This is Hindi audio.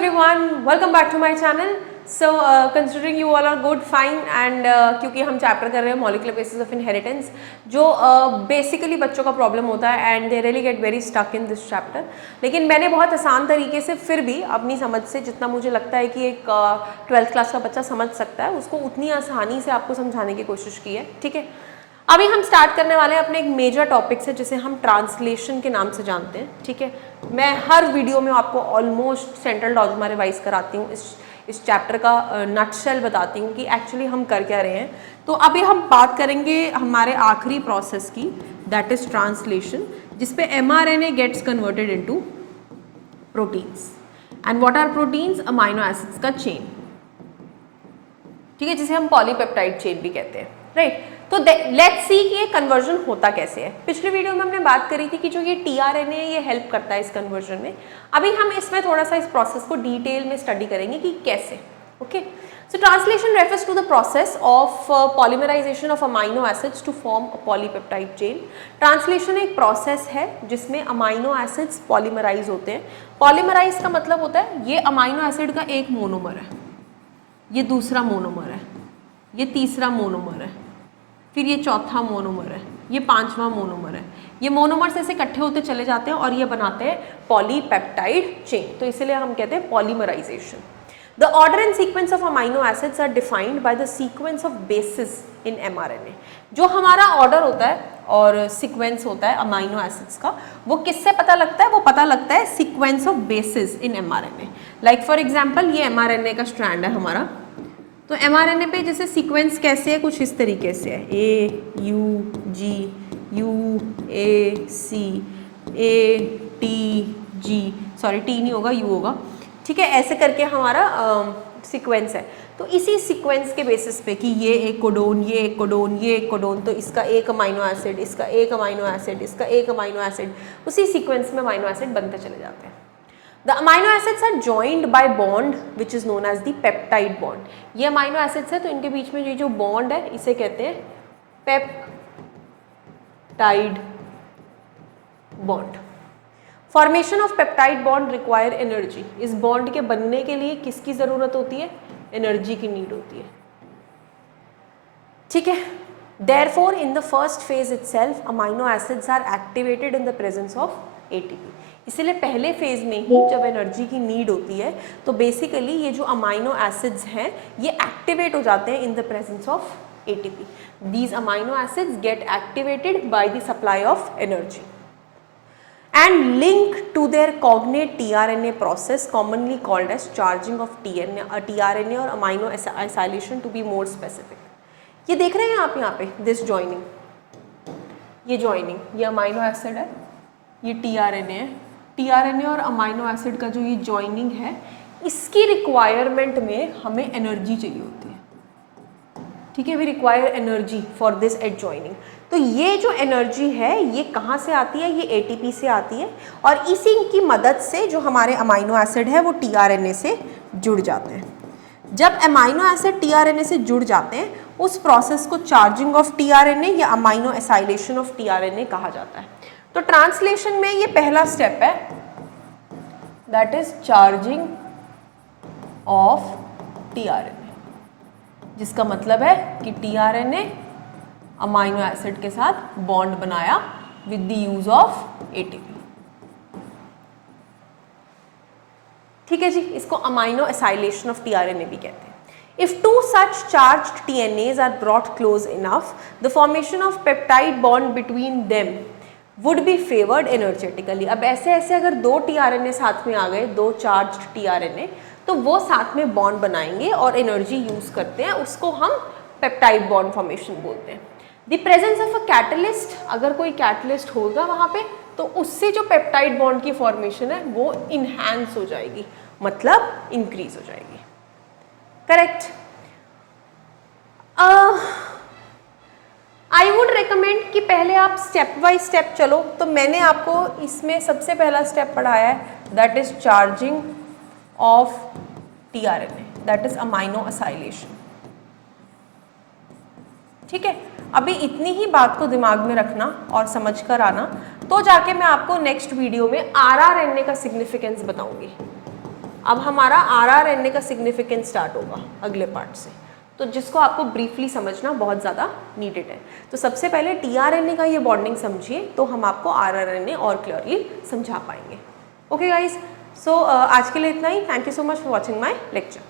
everyone, welcome back to my channel. So considering you all are good, fine and क्योंकि हम चैप्टर कर रहे हैं मॉलिक्यूलर बेसिस ऑफ इनहेरिटेंस जो बेसिकली बच्चों का प्रॉब्लम होता है and they really get very stuck in this chapter. लेकिन मैंने बहुत आसान तरीके से फिर भी अपनी समझ से जितना मुझे लगता है कि एक 12th क्लास का बच्चा समझ सकता है उसको उतनी आसानी से आपको समझाने की कोशिश की है. ठीक है, अभी हम स्टार्ट करने वाले हैं अपने एक मेजर टॉपिक से जिसे हम ट्रांसलेशन के नाम से जानते हैं. ठीक है, मैं हर वीडियो में आपको ऑलमोस्ट सेंट्रल डॉग्मा रिवाइज कराती हूँ, इस चैप्टर का नटशेल बताती हूँ कि एक्चुअली हम कर क्या रहे हैं. तो अभी हम बात करेंगे हमारे आखिरी प्रोसेस की, दैट इज ट्रांसलेशन, जिसपे mRNA gets converted into proteins. And what are proteins? Amino acids का चेन. ठीक है, जिसे हम पॉलीपेप्टाइड चेन भी कहते हैं, राइट. तो लेट्स सी कि ये कन्वर्जन होता कैसे है. पिछले वीडियो में हमने बात करी थी कि जो ये टीआरएनए है ये हेल्प करता है इस कन्वर्जन में. अभी हम इसमें थोड़ा सा इस प्रोसेस को डिटेल में स्टडी करेंगे कि कैसे. Okay, so translation refers to the process of polymerization of amino acids to form a polypeptide chain. Translation एक प्रोसेस है जिसमें अमाइनो एसिड्स पॉलीमराइज होते हैं. पॉलीमराइज का मतलब होता है ये अमाइनो एसिड का एक मोनोमर है, ये दूसरा मोनोमर है, ये तीसरा मोनोमर है, फिर ये चौथा मोनोमर है, ये पांचवा मोनोमर है. ये मोनोमर्स ऐसे इकट्ठे होते चले जाते हैं और ये बनाते हैं पॉलीपेप्टाइड चेन. तो इसीलिए हम कहते हैं polymerization. The order and sequence of amino acids are defined by the sequence of bases in mRNA. जो हमारा ऑर्डर होता है और सीक्वेंस होता है अमाइनो एसिड्स का, वो किससे पता लगता है? वो पता लगता है sequence of bases in mRNA. Like for example ये एमआरएनए का स्ट्रैंड है हमारा. तो एमआरएनए पे जैसे सीक्वेंस कैसे है, कुछ इस तरीके से है, A U G U A C A T G, sorry T नहीं होगा, यू होगा. ठीक है, ऐसे करके हमारा सीक्वेंस है. तो इसी सीक्वेंस के बेसिस पे कि ये एक कोडोन, ये एक कोडोन, ये एक कोडोन, तो इसका एक अमाइनो एसिड, इसका एक अमाइनो एसिड, इसका एक अमाइनो एसिड, उसी सीक्वेंस में अमाइनो एसिड बनते चले जाते हैं. The amino acids are joined by bond which is known as the peptide bond. ये अमाइनो एसिड्स है तो इनके बीच में ये जो बॉन्ड है इसे कहते हैं peptide bond. Formation of peptide bond require energy. इस बॉन्ड के बनने के लिए किसकी जरूरत होती है? एनर्जी की नीड होती है. ठीक है, therefore in the first phase itself amino acids are activated in the presence of ATP. इसीलिए पहले फेज में ही जब एनर्जी की नीड होती है तो बेसिकली ये जो अमाइनो एसिड्स हैं ये एक्टिवेट हो जाते हैं in the presence of ATP. These amino acids get activated by the supply of energy and link to their cognate tRNA process commonly called as charging of tRNA और amino acylation. To be more specific, ये देख रहे हैं आप यहाँ पे दिस जॉइनिंग, ये जॉइनिंग, ये अमाइनो एसिड है, ये टीआरएनए है. टीआरएनए और अमाइनो एसिड का जो ये जॉइनिंग है इसकी रिक्वायरमेंट में हमें एनर्जी चाहिए होती है. ठीक है, we require energy for this adjoining. तो ये जो एनर्जी है ये कहाँ से आती है? ये एटीपी से आती है और इसी की मदद से जो हमारे अमाइनो एसिड है वो टीआरएनए से जुड़ जाते हैं. जब अमाइनो एसिड टीआरएनए से जुड़ जाते हैं उस प्रोसेस को चार्जिंग ऑफ टीआरएनए या अमाइनो एसाइलेशन ऑफ टीआरएनए कहा जाता है. तो ट्रांसलेशन में ये पहला स्टेप है, that is charging of tRNA, जिसका मतलब है कि टीआरएनए अमाइनो एसिड के साथ बॉन्ड बनाया with the use of ATP. ठीक है जी, इसको अमाइनो एसाइलेशन ऑफ टीआरएनए भी कहते हैं. If two such charged TNAs are brought close enough, the formation of peptide bond between them would be favored energetically. अब ऐसे ऐसे अगर दो टीआरएनए साथ में आ गए, दो चार्ज्ड टीआरएनए, तो वो साथ में बॉन्ड बनाएंगे और एनर्जी यूज करते हैं, उसको हम पेप्टाइड बॉन्ड फॉर्मेशन बोलते हैं. The presence of a catalyst, अगर कोई कैटलिस्ट होगा वहाँ पे तो उससे जो पेप्टाइड बॉन्ड की फॉर्मेशन है वो इनहैंस हो जाएगी, मतलब इंक्रीज हो जाएगी. करेक्ट. आई वुड रिकमेंड कि पहले आप स्टेप बाय स्टेप चलो. तो मैंने आपको इसमें सबसे पहला स्टेप पढ़ाया है, that is charging of tRNA, that is amino acylation. ठीक है, अभी इतनी ही बात को दिमाग में रखना और समझ कर आना, तो जाके मैं आपको नेक्स्ट वीडियो में आरआरएनए का सिग्निफिकेंस बताऊंगी. अब हमारा RRNA का सिग्निफिकेंस स्टार्ट होगा अगले पार्ट से, तो जिसको आपको ब्रीफली समझना बहुत ज़्यादा नीडेड है। तो सबसे पहले tRNA का ये बॉन्डिंग समझिए, तो हम आपको RRNA और क्लियरली समझा पाएंगे। ओके गाइज, सो आज के लिए इतना ही। Thank you so much for watching my lecture.